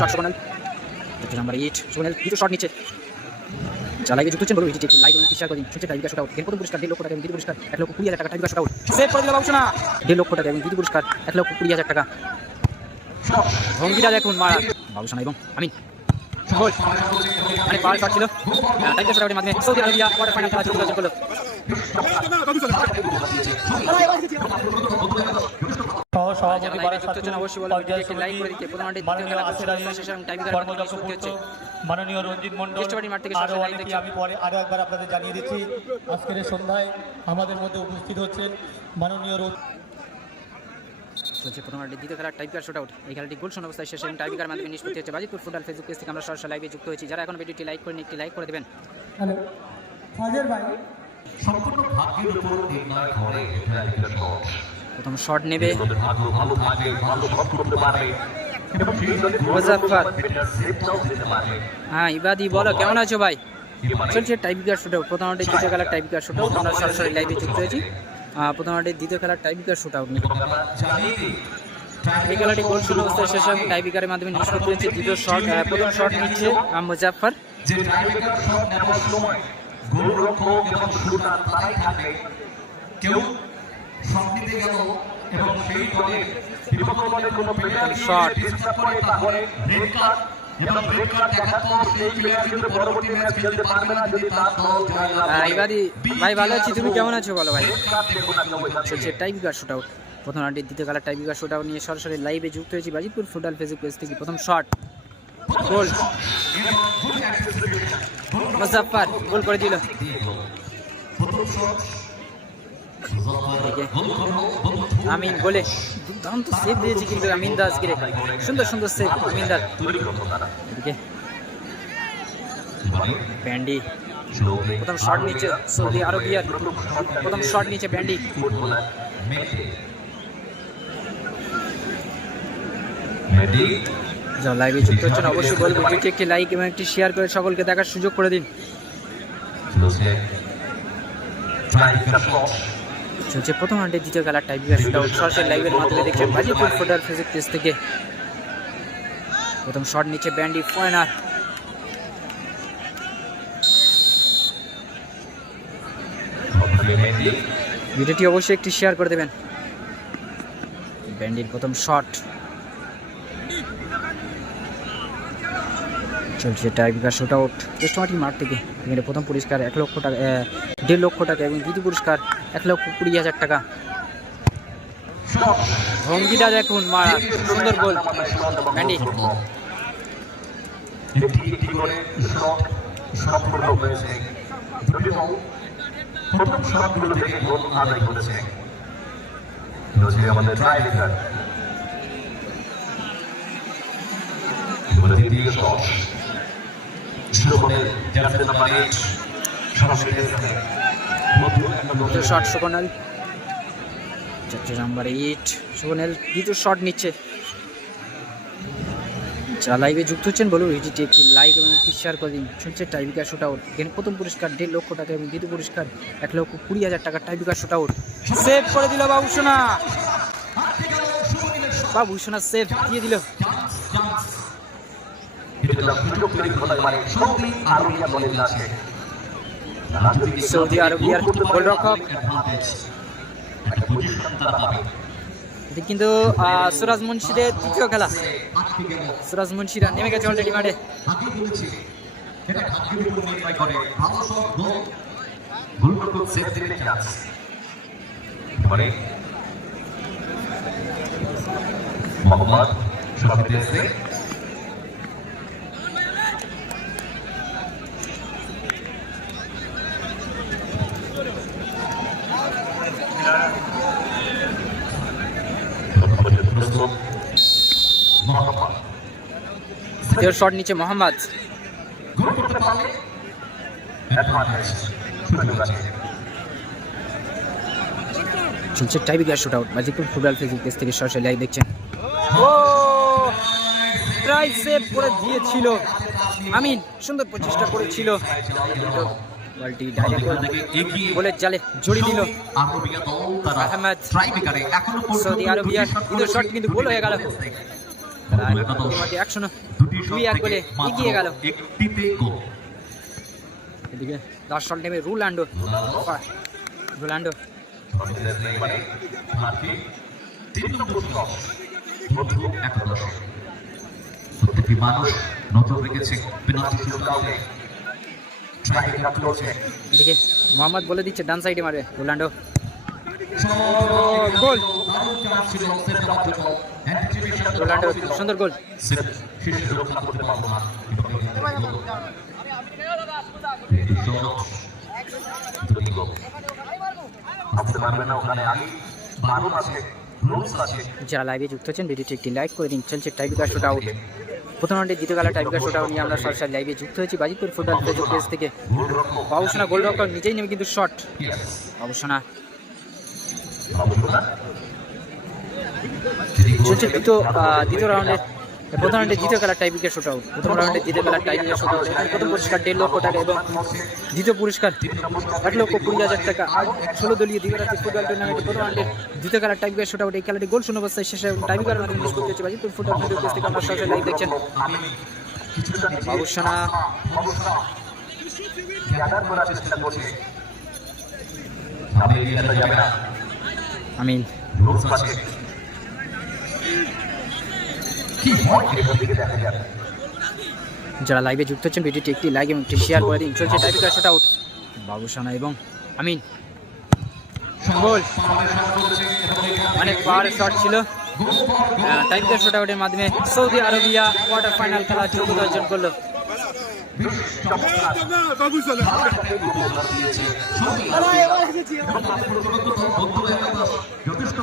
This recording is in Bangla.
শট সুবর্ণাল, নাম্বার 8 সুবর্ণাল দ্বিতীয় শট নিচে চালাইয়ে যুক্ত হচ্ছেন বলুন এটি লাইক এবং শেয়ার করে দিন। শুনছে টাইপিকার শট আউট, এর প্রথম পুরস্কার 1.5 লক্ষ টাকা এবং দ্বিতীয় পুরস্কার 1,20,000 টাকা। টাইপিকার শট আউট সেভ করে দিল বাবুসোনা, 1.5 লক্ষ টাকা এবং দ্বিতীয় পুরস্কার 1,20,000 টাকা। ভঙ্গিটা দেখুন মারা বাবুসোনা এবং আমিন গোল, মানে পাওয়ার শট ছিল। টাইপিকার শট আউটের মাধ্যমে সৌদি আরবিয়া কোয়ার্টার ফাইনাল খেলা জিতে গেল। সভাপতি মাননীয় রঞ্জিত মন্ডল, আমি পরে আরো একবার আপনাদের জানিয়ে দিচ্ছি আজকের সন্ধ্যায় আমাদের মধ্যে উপস্থিত হচ্ছেন মাননীয় চলছে প্রথম রাউন্ডে দ্বিতীয় খেলার টাইপিকার শট আউট। এই খেলাটি গোল শূন্য অবস্থায় শেষ এবং টাইপিকার মাধ্যমে নিষ্পত্তি হচ্ছে। বাজিতপুর ফুটবল ফেসবুক পেজ থেকে আমরা সরাসরি লাইভে যুক্ত হয়েছি। যারা এখন ভিডিওটি লাইক করেন একটি লাইক করে দেবেন। হ্যালো ফাজার ভাই, সম্পূর্ণ ভাগ্যের উপর নির্ণয় করে টাইপিকার শট। প্রথম শট নেবে ভাগ্য ভালো থাকে, ভালো শট করতে পারে এবং মুজাফফর। সেভটাও দিতে পারে। হ্যাঁ ইবাদি বলো কেমন আছো ভাই? চলছে টাইপিকার শট আউট, প্রথম রাউন্ডে দ্বিতীয় খেলার টাইপিকার শট আউট। আমরা সরাসরি লাইভে যুক্ত হয়েছি প্রথম রাউন্ডে দ্বিতীয় খেলার টাইপিকার শট আউট নিয়ে। এই খেলাটি গোল শূন্য অবস্থায় শেষ এবং টাইপিকারের মাধ্যমে নিষ্পত্তি হচ্ছে। দ্বিতীয় শট প্রথম শট নিচ্ছে মুজাফফর। যে টাইপিকার শট নেওয়ার সময় গোলরক্ষক এবং শুটার তারাই থাকে। কেউ শট নিতে গেল এবং সেই দলের বিপক্ষ দলের কোনো প্লেয়ার শট ডিস্টার্ব করে তাহলে রেড কার্ড এবং রেড কার্ড দেখার পর সেই প্লেয়ার কিন্তু পরবর্তী ম্যাচ খেলতে পারবে না যদি তার দল জয়লাভ করে। ইবাদি ভাই ভালো আছি, তুমি কেমন আছো বলো ভাই? রেড কার্ড দেখুন আমি বোঝাচ্ছি। চলছে টাইপিকার শট আউট, প্রথম রাউন্ডে দ্বিতীয় খেলার টাইপিকার শট আউট নিয়ে সরাসরি লাইভে যুক্ত হয়েছি বাজিতপুর ফুটবল ফেসবুক পেজ থেকে। প্রথম শট গোল, মুজাফফর গোল করে দিল। আমিন গোলে দুর্দান্ত সেভ দিয়েছে কিন্তু আমিন দাস গিরে, সুন্দর সুন্দর সেভ আমিন দাস। এদিকে ব্যান্ডি প্রথম শট নিচে সৌদি আরবিয়ার, প্রথম শট নিচে ব্যান্ডি। যাও লাইভে যুক্ত হচ্ছেন অবশ্যই বলবো ভিডিওটি একটি লাইক এবং একটি শেয়ার করে সকলকে দেখার সুযোগ করে দিন। চলছে প্রথম রাউন্ডে দ্বিতীয় খেলার টাইপিকার শট আউট, সরাসরি লাইভের মাধ্যমে দেখছেন বাজিতপুর ফুটবল ফেসবুক পেজ থেকে। প্রথম শট নিচে ব্যান্ডি ফরেনার, ভিডিওটি অবশ্যই একটি শেয়ার করে দেবেন। ব্যান্ডির প্রথম শট চলছে টাইপিকার শট আউট টেস্টমাটি মাঠ থেকে। এখানে প্রথম পুরস্কার 1 লক্ষ টাকা 1.5 লক্ষ টাকা এবং দ্বিতীয় পুরস্কার 1,20,000 টাকা। ভঙ্গিটা দেখুন মারা সুন্দর গোল ব্যান্ডি। একটি করে শট সম্পূর্ণ হয়েছে। প্রথম শটগুলো থেকে গোল আদায় করেছে আমাদের টাইপিকার। দ্বিতীয় শট শট সুবর্ণাল, নাম্বার 8 সুবর্ণাল দ্বিতীয় শট নিচ্ছে। যারা লাইভে যুক্ত হচ্ছেন বলুন ভিডিওটি একটি লাইক এবং একটি শেয়ার করে দিন। শুনছে টাইপিকার শট আউট, এখানে প্রথম পুরস্কার 1.5 লক্ষ টাকা এবং দ্বিতীয় পুরস্কার 1,20,000 টাকা। টাইপিকার শট আউট সেভ করে দিল বাবুসোনা, বাবুসোনা সেভ দিয়ে দিল। সৌদি আরবিয়ার গোলরক্ষক কিন্তু সুরাজ মুন্সিদের তৃতীয় খেলা। সুরাজ মুন্সিরা নেমে গেছে অলরেডি মাঠে। মোহাম্মদ দ্বিতীয় শট নিচে মোহাম্মদ, চলছে টাইপিকার shot out Bajitpur football Facebook page থেকে সরাসরি লাইভ দেখছেন। ও ট্রাই সেভ করে দিয়েছিল আমিন, সুন্দর প্রচেষ্টা করেছিল, বলটি ডাইরেক্ট গোলের জালে জড়িয়ে দিল আহমেদ। সৌদি আরবিয়ার দ্বিতীয় শট কিন্তু গোল হয়ে গেল। 1-2 গোলে এগিয়ে গেল। একটিতে গোল। এদিকে লাস্ট শট নেমে রোনাল্ডো প্রত্যেকটি মানুষ নজর রেখেছে পেনাল্টি শুটআউটে। এদিকে মোহাম্মদ বলে দিচ্ছে ডান সাইডে মারবে রোনাল্ডো। গোল। রোনাল্ডো সুন্দর গোল। যারা লাইভে যুক্ত হচ্ছেন ভিডিওটি একটি লাইক করে দিন। চলছে টাইব্রেকার শুট আউট। প্রথম রাউন্ডে দ্বিতীয় খেলা টাইব্রেকার শুট আউট নিয়ে আমরা সরাসরি লাইভে যুক্ত হয়েছি বাজিতপুর ফুটবল ফেসবুক পেজ থেকে। বাবুসোনা গোলরক্ষক নিজেই নেমে কিন্তু শট। বাবুসোনা চলছে দ্বিতীয় রাউন্ডে প্রথম রাউন্ডে দ্বিতীয় খেলার টাইব্রেকার শুট আউট। প্রথম রাউন্ডে দ্বিতীয় খেলার টাইব্রেকার শুট আউট। প্রথম পুরস্কার 1.5 লক্ষ টাকা এবং দ্বিতীয় পুরস্কার 1,20,000 টাকা। 16 দলীয় দ্বিবার্ষিক ফুটবল টুর্নামেন্টে প্রথম রাউন্ডে দ্বিতীয় খেলার টাইব্রেকার শুট আউট। এই খেলাটি গোল শূন্য অবস্থায় শেষে টাইব্রেকারের মাধ্যমে নিষ্পত্তি হচ্ছে বাজিতপুর ফুটবল ফেসবুক পেজ থেকে আমরা সরাসরি লাইভ দেখছেন। বাবুসোনা আমিন যারা লাইভে যুক্ত হচ্ছেন ভিডিওটি একটি লাইক এবং একটি শেয়ার করে দিন। চলছে টাইব্রেকার শুট আউট। বাবুসোনা এবং আমিন গোল। অনেক পাওয়ার শট ছিল। টাইব্রেকার শুট আউটের মাধ্যমে সৌদি আরবিয়া কোয়ার্টার ফাইনাল খেলা যোগ্যতা অর্জন করলো। যথেষ্ট